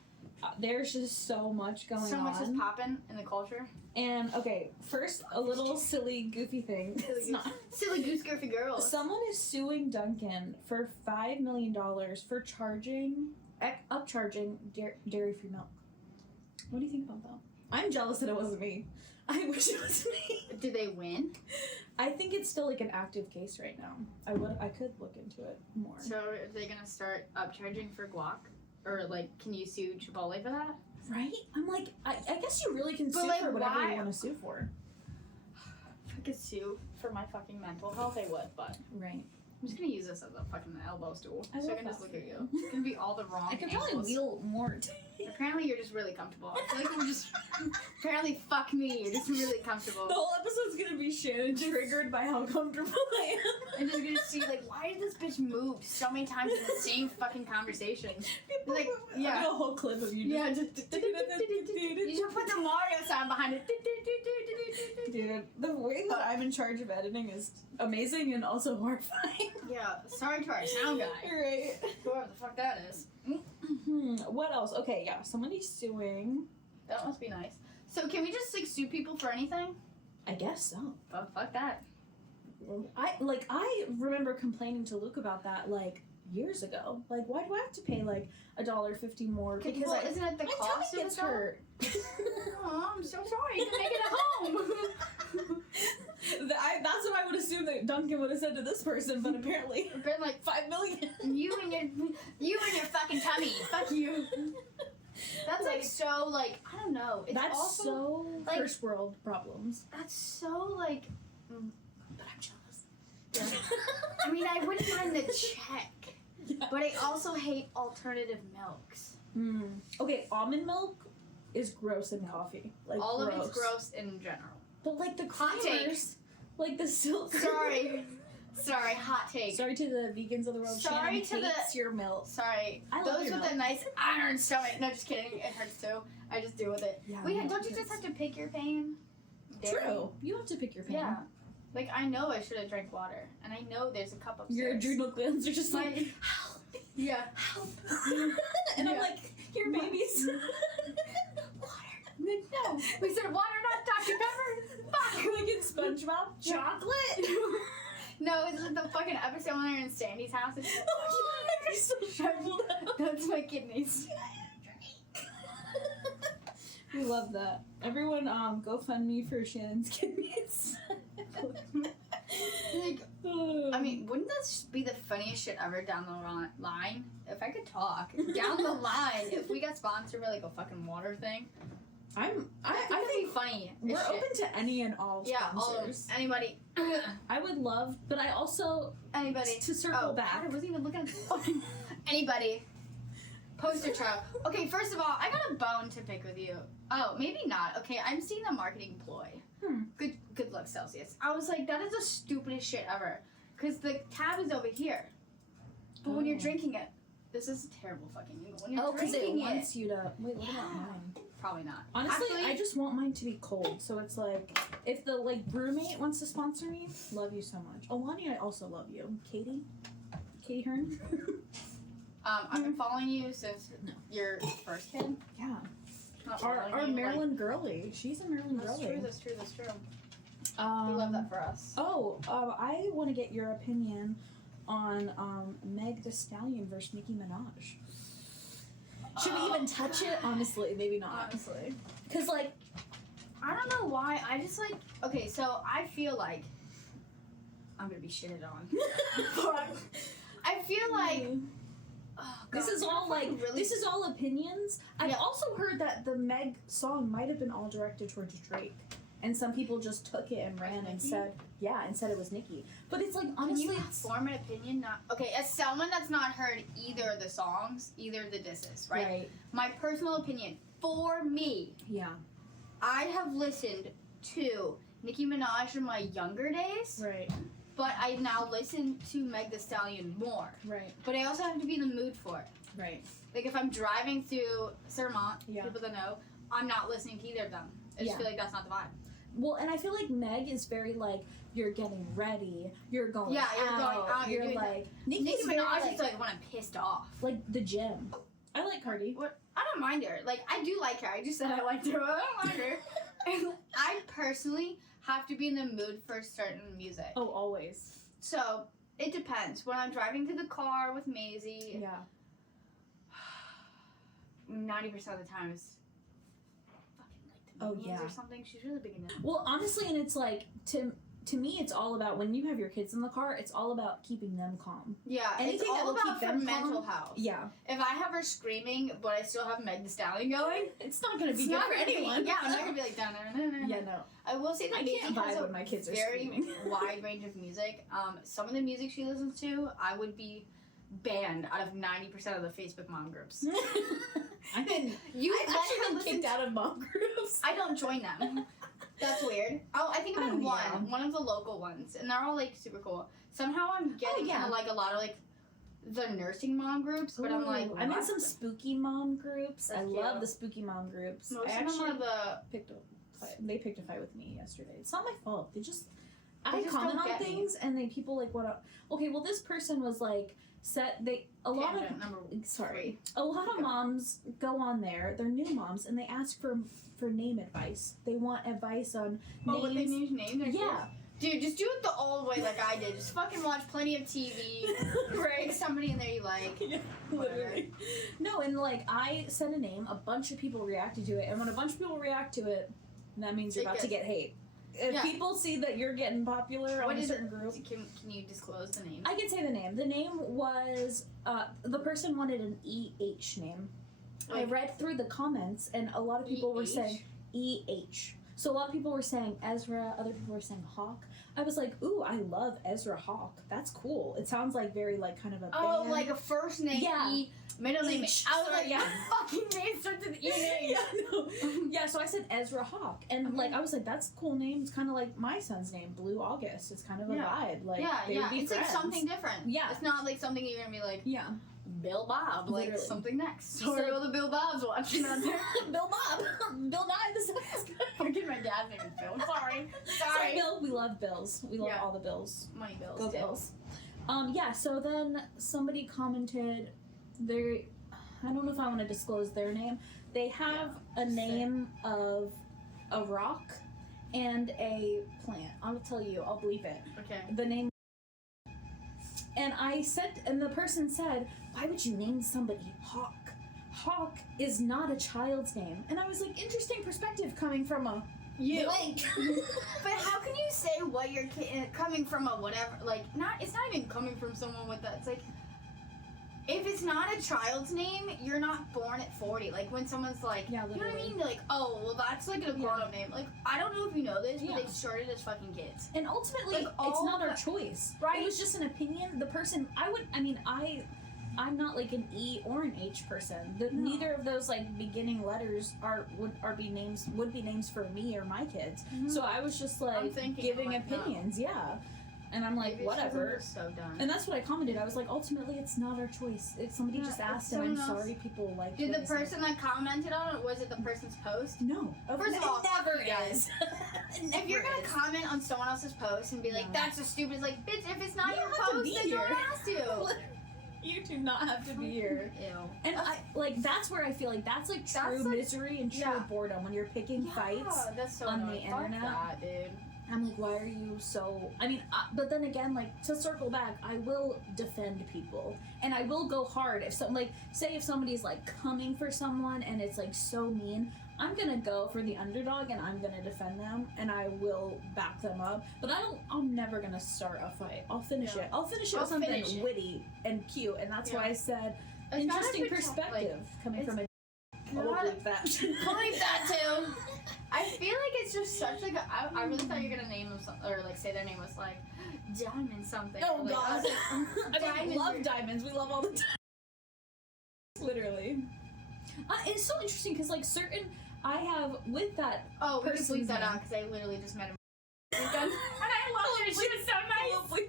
There's just so much going on. So much is popping in the culture. And okay, first a little silly, goofy thing. Silly goose goofy girls. Someone is suing Dunkin' for $5 million for upcharging dairy-free milk. What do you think about that? I'm jealous that it wasn't me. I wish it was me. Did they win? I think it's still like an active case right now. I could look into it more. So are they gonna start upcharging for guac? Or like, can you sue Chipotle for that? Right? I'm like, I guess you really can sue for whatever you want to sue for. If I could sue for my fucking mental health, I would, but... Right. I'm just gonna use this as a fucking elbow stool. So I can just look at you. It's gonna be all the wrong I could probably wheel more. Apparently you're just really comfortable. I feel like we're just... Apparently, fuck me, you're just really comfortable. The whole episode's gonna be Shannon triggered by how comfortable I am. I'm just gonna see, like, why did this bitch move so many times in the same fucking conversation? Like, yeah. I got a whole clip of you just... Yeah, just... You should put the Mario sound behind it. Dude, the way that I'm in charge of editing is amazing and also horrifying. Yeah, sorry to our sound guy. Right. Whoever the fuck that is. What else? Okay, yeah, somebody's suing. That must be nice. So can we just, like, sue people for anything? I guess so. Fuck that. I remember complaining to Luke about that, like, years ago. Like, why do I have to pay, like, $1.50 more? Because isn't it the my cost tummy of gets the hurt. Oh, I'm so sorry. You can make it at home. That's what I would assume that Duncan would have said to this person, but apparently it's been like $5 million. You and your fucking tummy. Fuck you. That's like so like I don't know. It's that's also, so like, first world problems. That's so like. But I'm jealous. Yeah. I mean, I wouldn't mind the check, but I also hate alternative milks. Okay, almond milk is gross in coffee. Like all gross. of it's gross in general. But like the creamers, like the silk. Sorry, hot take. Sorry to the vegans of the world. Sorry Shannon hates your milk. Sorry, I love those your with milk. a nice iron stomach. No, just kidding. It hurts too. I just deal with it. Yeah, Wait, don't you just have to pick your pain? True. You have to pick your pain. Yeah. Like, I know I should have drank water, and I know there's a cup upstairs. Your adrenal glands are just like, help. Yeah. Help. And I'm like, here, babies. Water. No. We said water, not Dr. Pepper. Fuck. Like in SpongeBob. Chocolate. No, it's the fucking episode when they're in Sandy's house. It's You're so shriveled up. That's my kidneys. We love that. Everyone, GoFundMe for Shannon's kidneys. Like, I mean, wouldn't this be the funniest shit ever down the line? If I could talk, down the line, if we got sponsored by like a fucking water thing, I think it'd be funny. We're open to any and all sponsors. Yeah, all of them. Anybody. I would love, but I also anybody to circle back. I wasn't even looking at the fucking anybody. Poster child. Okay, first of all, I got a bone to pick with you. Oh, maybe not. Okay, I'm seeing a marketing ploy. Good luck, Celsius. I was like, that is the stupidest shit ever. Because the tab is over here. But when you're drinking it, this is a terrible fucking angle. When you're drinking it wants you to... Wait, what about mine? Probably not. Honestly, I just want mine to be cold. So it's like, if the like brewmate wants to sponsor me, love you so much. Alani, I also love you. Katie Hearn. I've been following you since your first kid. Yeah. Our Maryland girly. She's a Maryland girly. That's true. We love that for us. I want to get your opinion on Meg Thee Stallion versus Nicki Minaj. Should we even touch it? Honestly, maybe not. Honestly. Because, like... I don't know why. I just, like... Okay, so I feel like... I'm going to be shitted on. I feel like... Oh, God, this is all, like... This is all opinions. I've also heard that the Meg song might have been all directed towards Drake. and some people just took it and ran and said it was Nicki. But it's like, honestly, can you form an opinion? Okay, as someone that's not heard either of the songs, either of the disses, right? My personal opinion, for me, I have listened to Nicki Minaj in my younger days, but I now listen to Meg Thee Stallion more, but I also have to be in the mood for it, Like if I'm driving through Sermont, people that know, I'm not listening to either of them. I just feel like that's not the vibe. Well, and I feel like Meg is very like, you're getting ready, you're going out, you're doing like... Nicki Minaj is like when I'm pissed off. Like the gym. I like Cardi. What? I don't mind her. Like, I do like her. I just said I liked her, but I don't mind her. And I personally have to be in the mood for certain music. Oh, always. So, it depends. When I'm driving to the car with Maisie... 90% of the time is... or something. She's really big in it. Well, honestly, and it's like, to me, it's all about, when you have your kids in the car, it's all about keeping them calm. Yeah, anything it's all that will about keep them mental calm, health. Yeah. If I have her screaming, but I still have Meg Thee Stallion going, it's not going to be good for anyone. I'm not going to be like, Yeah, no. I will say that I can't vibe when my kids are screaming. Wide range of music. Some of the music she listens to, I would be banned out of 90% of the Facebook mom groups. I've actually been kicked out of mom groups. I don't join them. That's weird. Oh, I think I'm in one of the local ones, and they're all like super cool. Somehow I'm getting into like a lot of like the nursing mom groups, but I'm like, I'm in some spooky mom groups. I love the spooky mom groups. Most of them are they picked a fight with me yesterday. It's not my fault. I comment on things, and people like what? Okay, well this person was like. A lot of moms go on there. They're new moms, and they ask for name advice. They want advice on names. What they need name their kids? Dude, just do it the old way, like I did. Just fucking watch plenty of TV. Pick somebody in there you like. Literally. No, and like I said a name. A bunch of people reacted to it, and when a bunch of people react to it, that means you're about to get hate. If people see that you're getting popular on a certain group... Can you disclose the name? I can say the name. The name was... the person wanted an EH name. I read through the comments, and a lot of people were saying EH. So a lot of people were saying Ezra, other people were saying Hawk. I was like, ooh, I love Ezra Hawk. That's cool. It sounds like very, like, kind of a band. Like a first name E, middle name H. I was like, fucking name starts with E name. So I said Ezra Hawk. And, like, I was like, that's a cool name. It's kind of like my son's name, Blue August. It's kind of a vibe. Like, they would be it's friends. like something different. Yeah. It's not like something you're going to be like, Bill Bob, like Literally. something next. Sorry, all the Bill Bobs watching out there. Bill Bob. Bill Nye the Science Guy. Fucking my dad's name is Bill. Sorry. Bill, we love Bills. We love all the Bills. Money Bills. Go Bills. So then somebody commented, I don't know if I want to disclose their name. They have a name of a rock and a plant. I'll tell you, I'll bleep it. Okay. The name. And the person said, why would you name somebody Hawk? Hawk is not a child's name. And I was like, interesting perspective coming from a blank. But how can you say what you're coming from a whatever? Like, it's not even coming from someone with that. It's like, if it's not a child's name, you're not born at 40. Like, when someone's like, you know what I mean? They're like, oh, well, that's like a grown-up name. Like, I don't know if you know this, but they started as fucking kids. And ultimately, it's not our choice. Right? It was just an opinion. The person, I'm not like an E or an H person. Neither of those like beginning letters would be names for me or my kids. Mm-hmm. So I was just like giving opinions. No. Yeah. And I'm like, whatever. So dumb. And that's what I commented. I was like, ultimately, it's not our choice. Somebody just asked, and I'm sorry people like. Did the person that commented on it, was it the person's post? No. First of all, it never is. If you're gonna comment on someone else's post and be like, "That's a stupid," it's like, bitch, if it's not your post, then no one has to. You do not have to be here. Ew. And that's where I feel like that's like true misery and true boredom when you're picking fights on the internet. Fuck that, dude. I'm like, why are you so... but then again, like, to circle back, I will defend people. And I will go hard. If if somebody's, like, coming for someone and it's, like, so mean, I'm gonna go for the underdog and I'm gonna defend them and I will back them up. But I'm never gonna start a fight. I'll finish it. I'll finish it with something witty and cute. And that's why I said, interesting perspective coming from a... Believe that too. I feel like it's just such like I really thought you were gonna name them or like say their name was like Diamond something. Oh like, God! I Diamond love diamonds. We love all the diamonds. Literally. It's so interesting because like I have with that. Oh, we can bleep that out because I literally just met him. And I loved her. She was so nice.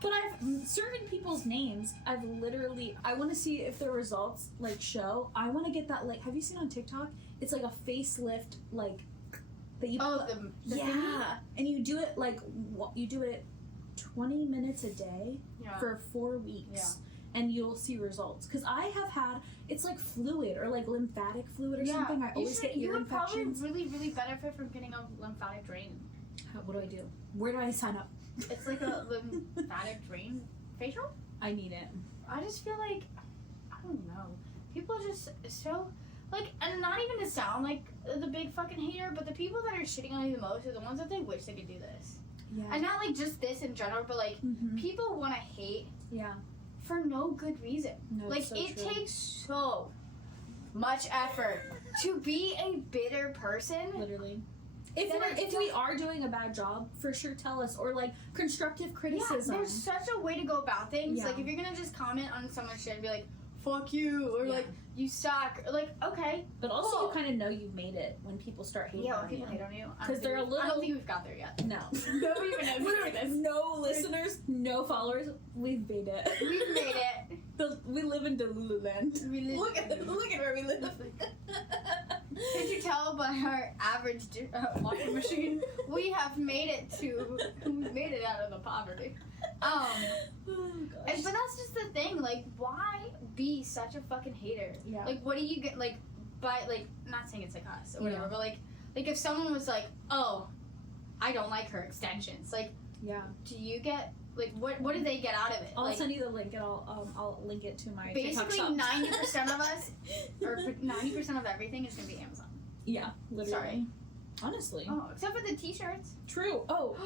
But certain people's names, I want to see if their results like show. I want to get that like. Have you seen on TikTok? It's like a facelift like that you. Oh, the yeah, thingy? and you do it like you do it 20 minutes a day for 4 weeks. Yeah. And you'll see results. Because I have had, it's like fluid or like lymphatic fluid or something. I always get ear infections. You would probably really benefit from getting a lymphatic drain. What do I do? Where do I sign up? It's like a lymphatic drain facial? I need it. I just feel like, I don't know. People are just so, like, and not even to sound like the big fucking hater, but the people that are shitting on you the most are the ones that they wish they could do this. Yeah. And not like just this in general, but like, people want to hate. Yeah. For no good reason. No, like, so it true. takes so much effort to be a bitter person. Literally. If we are doing a bad job, for sure tell us. Or, like, constructive criticism. Yeah, there's such a way to go about things. Yeah. Like, if you're gonna just comment on someone's shit and be like, fuck you, or like, you suck, or like, okay. But also you kind of know you've made it when people start hating on you. Yeah, when people hate on you. Because they're a little... I don't think we've got there yet. No. Nobody even knows we're this. No listeners, no followers. We've made it. We've made it. We live in Delululand. Look at where we live. Could you tell by our average washing machine? We have made it out of the poverty. Oh, but that's just the thing. Like, why be such a fucking hater? Yeah. Like, what do you get? Like, by like, not saying it's like us or whatever, but like if someone was like, oh, I don't like her extensions. Like, do you get like what do they get out of it? I'll like, send you the link and I'll link it to my basically TikTok shop. 90% of us or 90% of everything is gonna be Amazon. Yeah, literally. Sorry. Honestly. Oh, except for the t-shirts. True. Oh,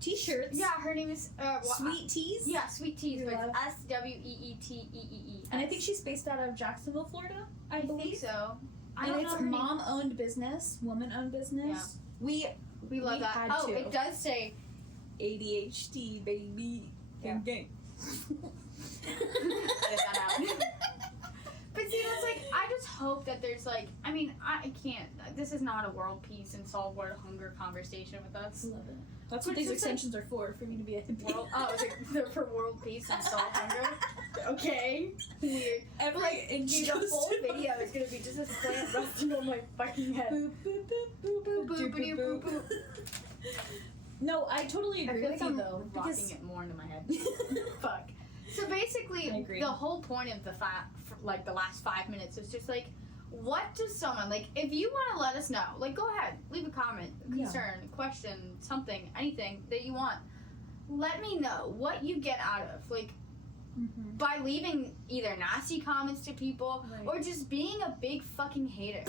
t-shirts. Yeah, her name is Sweet Teas. Yeah, Sweet Teas, but it's SWEETEEE. And I think she's based out of Jacksonville, Florida. I believe. think so. And it's mom-owned business, woman-owned business. Yeah. We love that. Had oh, to. it does say ADHD, baby. Yeah. Gang. Edit that out. But see, that's like, I just hope that there's like, I mean, I can't, this is not a world peace and solve world hunger conversation with us. Love it. That's what these extensions are for me to be a hippie. They're for world peace and solve hunger? Okay. Weird. The whole video is going to be just this plant resting on my fucking head. Boop, boop, boop, boop, boop, boop, boop, boop. No, I totally agree with you though. Rocking it more into my head. Fuck. So basically, the whole point of the last 5 minutes is just like, what does someone, like, if you want to let us know, like, go ahead, leave a comment, concern, question, something, anything that you want. Let me know what you get out of, like, by leaving either nasty comments to people or just being a big fucking hater.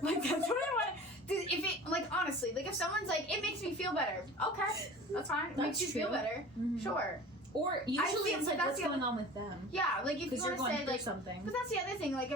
Like, that's what I want. If it, like, honestly, like, if someone's like, it makes me feel better, okay, that's fine. It makes you feel better, sure. Or usually it's like, what's going on with them? Yeah, like if you want to say like something. But that's the other thing. Like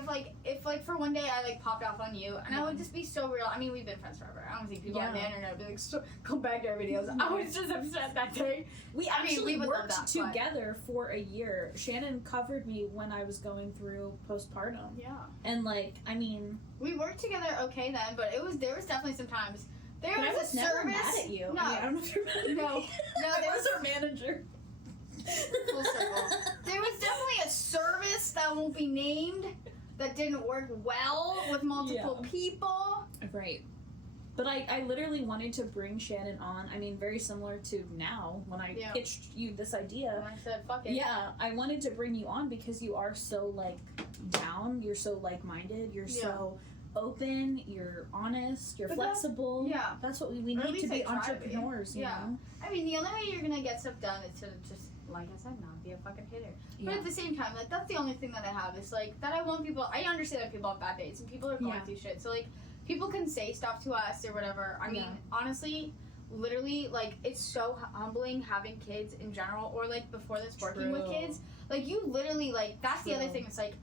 if for one day I like popped off on you, and I would just be so real. I mean, we've been friends forever. I don't think people on the internet would be like, come back to our videos. I was just upset that day. We actually worked together for a year. Shannon covered me when I was going through postpartum. Yeah. And like, I mean, we worked together okay then, but there was definitely some times. There was a never service. Mad at you. No, I don't know if you're mad at me. No, I was our manager. Full circle. There was definitely a service that won't be named that didn't work well with multiple people. Right. But I literally wanted to bring Shannon on. I mean, very similar to now when I pitched you this idea. And I said, fuck it. Yeah, I wanted to bring you on because you are so, like, down. You're so like-minded. You're so open. You're honest. You're flexible. That's what we need to be entrepreneurs, you know? I mean, the only way you're going to get stuff done is to just, like I said, not be a fucking hater. But at the same time, like, that's the only thing that I have is, like, that I want people, I understand that people have bad days and people are going through shit. So, like, people can say stuff to us or whatever. I mean, honestly, literally, like, it's so humbling having kids in general or, like, before this, working with kids. Like, you literally, like, that's the other thing. It's like,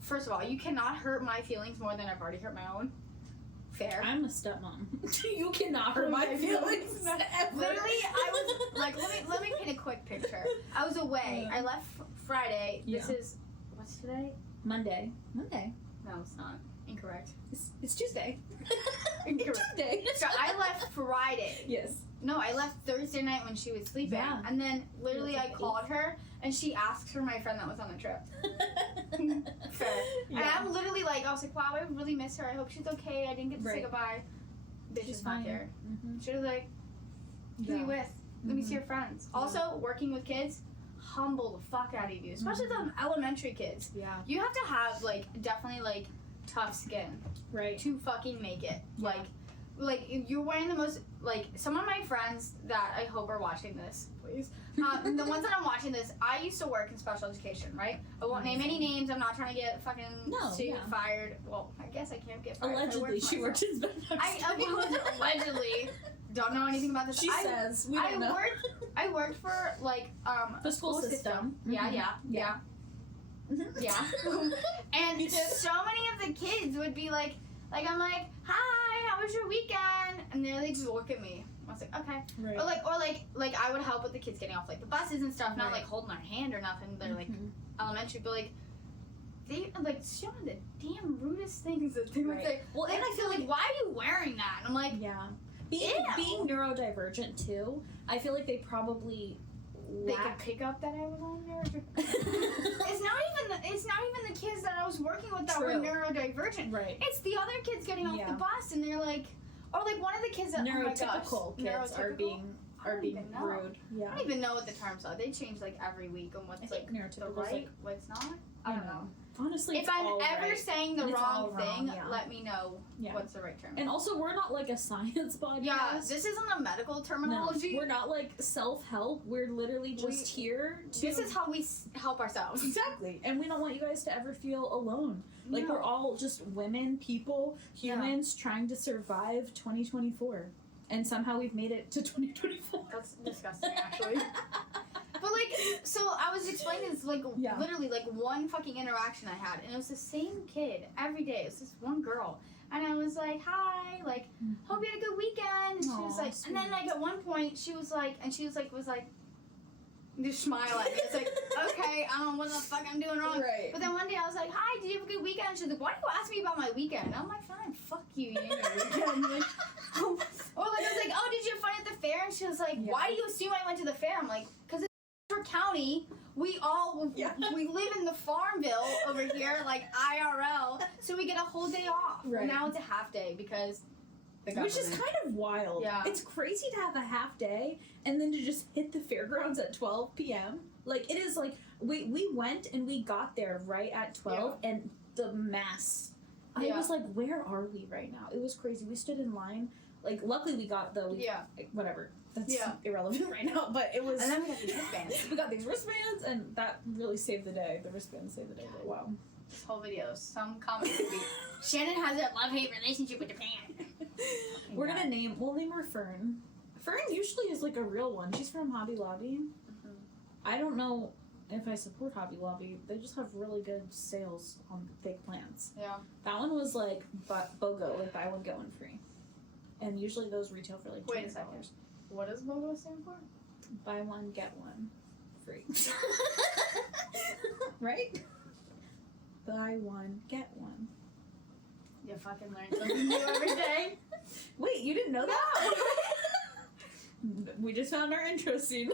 first of all, you cannot hurt my feelings more than I've already hurt my own. Fair. I'm a stepmom. You cannot hurt my feelings. Ever. Literally, I was like, let me paint a quick picture. I was away. I left Friday. This is, what's today? Monday. No, it's not. Incorrect. It's Tuesday. Incorrect. Tuesday. So I left Friday. Yes. No, I left Thursday night when she was sleeping. Yeah. And then literally I called her and she asked for my friend that was on the trip. Fair. Yeah. And I'm literally like, I was like, wow, I really miss her. I hope she's okay. I didn't get to say goodbye. Bitch is not here. She was like, who you with? Let me see your friends. Also, working with kids, humble the fuck out of you. Especially the elementary kids. Yeah. You have to have, like, definitely, like, tough skin. Right. To fucking make it. Yeah. Like, you're wearing the most, like, some of my friends that I hope are watching this, please. The ones that I'm watching this, I used to work in special education, right? I won't name any names. I'm not trying to get fucking sued, fired. Well, I guess I can't get fired. Allegedly, she worked in special education. Allegedly. Don't know anything about this. She says. We don't know. I worked for, like, the school system. Yeah. And so many of the kids would be like I'm like, hi, how was your weekend? And they just look at me. I was like, okay. Right. Or like I would help with the kids getting off like the buses and stuff, not like holding their hand or nothing. They're like elementary, but like they like showing the damn rudest things that they would say. Well, and I feel like, why are you wearing that? And I'm like, being neurodivergent too, I feel like they probably they could pick up that I was on neurodivergent. It's not even the kids that I was working with that were neurodivergent. Right. It's the other kids getting off the bus and they're like, or like one of the kids that neurotypical kids are being rude. Yeah. I don't even know what the terms are. They change like every week on what's like the right, what's not. I don't know. Honestly, if I'm ever saying the wrong thing, let me know what's the right term. And also, we're not like a science podcast. Yeah, this isn't a medical terminology. No, we're not like self-help. We're literally just here to... This is how we help ourselves. Exactly. And we don't want you guys to ever feel alone. Like, we're all just women, people, humans trying to survive 2024. And somehow we've made it to 2024. That's disgusting, actually. But, like, so I was explaining this, like, literally, like, one fucking interaction I had. And it was the same kid every day. It was this one girl. And I was like, hi, like, hope you had a good weekend. And she was like, sweet. And then, like, at one point, she was like, just smile at me. It's like, okay, I don't know what the fuck I'm doing wrong. Right. But then one day I was like, hi, did you have a good weekend? And she's like, why do you ask me about my weekend? And I'm like, fine, fuck you, you know your weekend. Like, or like, I was like, oh, did you have fun at the fair? And she was like, why do you assume I went to the fair? I'm like, because it's County, we live in the Farmville over here, like IRL, so we get a whole day off. Right. Now it's a half day because which is kind of wild. Yeah. It's crazy to have a half day and then to just hit the fairgrounds at 12 p.m. Like, it is like, we went and we got there right at 12 and the mess. I was like, where are we right now? It was crazy. We stood in line. Like, luckily we got whatever. That's irrelevant right now, but it was... And then we got these wristbands. We got these wristbands, and that really saved the day. The wristbands saved the day for a while. This whole video, some comment could be, Shannon has a love-hate relationship with Japan. We'll name her Fern. Fern usually is like a real one. She's from Hobby Lobby. I don't know if I support Hobby Lobby. They just have really good sales on fake plants. Yeah. That one was like BOGO, like buy one, get one free. And usually those retail for like $20. Wait a second. What does BOGO stand for? Buy one, get one free. Right? Buy one, get one. You fucking learn something new every day. Wait, you didn't know that? We just found our intro scene.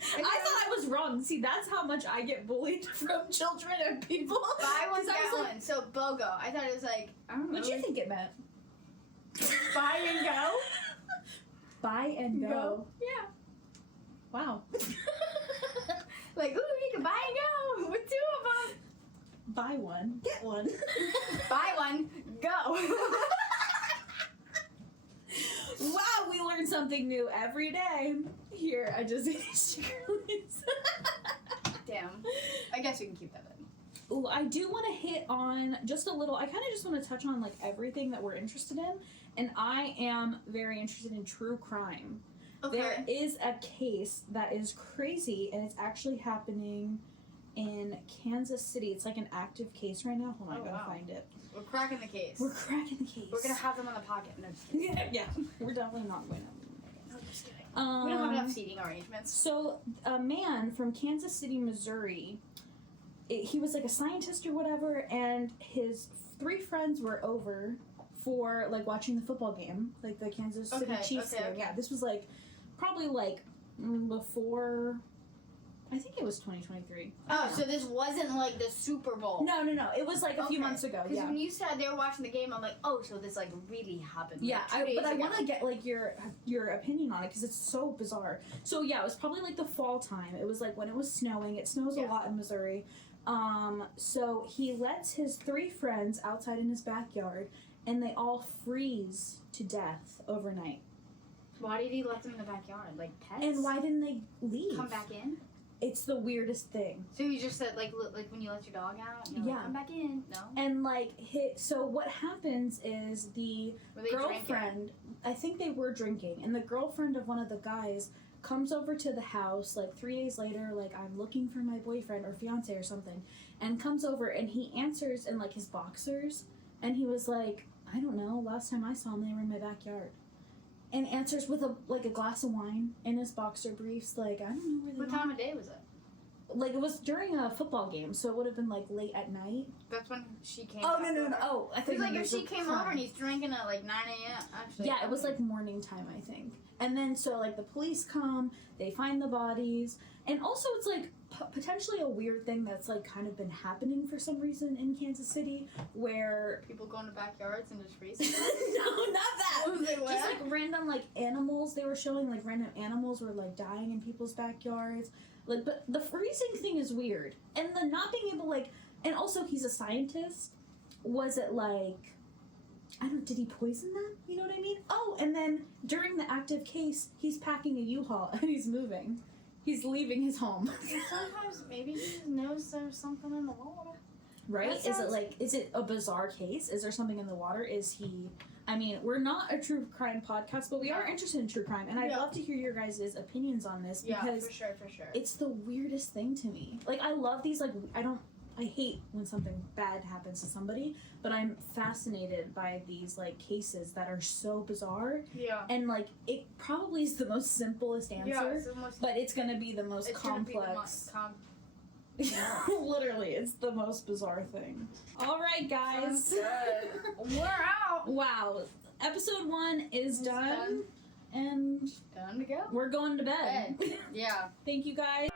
I thought I was wrong. See, that's how much I get bullied from children and people. Buy one, get one. So BOGO. I thought it was like, I don't know. What do you think it meant? Buy and go? Buy and go. Yeah. Wow. Like, ooh, you can buy and go with 2 of them. Buy one, get one. Buy one, go. Wow, we learn something new every day here at ADHD Girlies. Damn. I guess we can keep that in. Ooh, I do want to hit on just a little, I kind of just want to touch on like everything that we're interested in, and I am very interested in true crime. Okay. There is a case that is crazy, and it's actually happening in Kansas City. It's like an active case right now. Hold on, I gotta find it. We're cracking the case. We're cracking the case. We're gonna have them on the pocket. No, just kidding. Yeah, we're definitely not going to. No, just kidding. We don't have enough seating arrangements. So, a man from Kansas City, Missouri, he was like a scientist or whatever, and his 3 friends were over for like watching the football game, like the Kansas City Chiefs game. Yeah, this was like probably like before. I think it was 2023. Oh, so this wasn't like the Super Bowl. No. It was like a few months ago. Because when you said they were watching the game, I'm like, oh, so this like really happened. Yeah, like, I want to get like your opinion on it because it's so bizarre. So yeah, it was probably like the fall time. It was like when it was snowing. It snows a lot in Missouri. So he lets his 3 friends outside in his backyard, and they all freeze to death overnight. Why did he let them in the backyard? Like pets? And why didn't they leave? Come back in? It's the weirdest thing. So you just said like when you let your dog out, you know, like, come back in. No. And like so what happens is the girlfriend, drinking? I think they were drinking, and the girlfriend of one of the guys comes over to the house like 3 days later, like I'm looking for my boyfriend or fiance or something, and comes over and he answers in like his boxers, and he was like, I don't know, last time I saw them they were in my backyard. And answers with a glass of wine in his boxer briefs, like I don't know where they What time of day was it? Like it was during a football game, so it would have been like late at night. That's when she came. Oh no! Oh, I think like if she came over and he's drinking at like 9 a.m. Actually, yeah, it was like morning time, I think. And then so like the police come, they find the bodies, and also it's like potentially a weird thing that's like kind of been happening for some reason in Kansas City, where people go into backyards and just freeze. No, not that. Just like random like animals. They were showing like random animals were like dying in people's backyards. Like, but the freezing thing is weird, and the not being able like, and also he's a scientist. Was it like, did he poison them? You know what I mean? Oh, and then during the active case, he's packing a U-Haul and he's moving. He's leaving his home. Sometimes maybe he just knows there's something in the water. Right? Is it a bizarre case? Is there something in the water? Is he... I mean, we're not a true crime podcast, but we are interested in true crime, and I'd love to hear your guys' opinions on this, because for sure. It's the weirdest thing to me. Like, I love these, like, I hate when something bad happens to somebody, but I'm fascinated by these, like, cases that are so bizarre. Yeah. And, like, it probably is the most simplest answer, but it's gonna be the most complex. Literally, it's the most bizarre thing. All right, guys. Sounds good. We're out. Wow. Episode 1 is done. And time to go. We're going to bed. Yeah. Thank you, guys.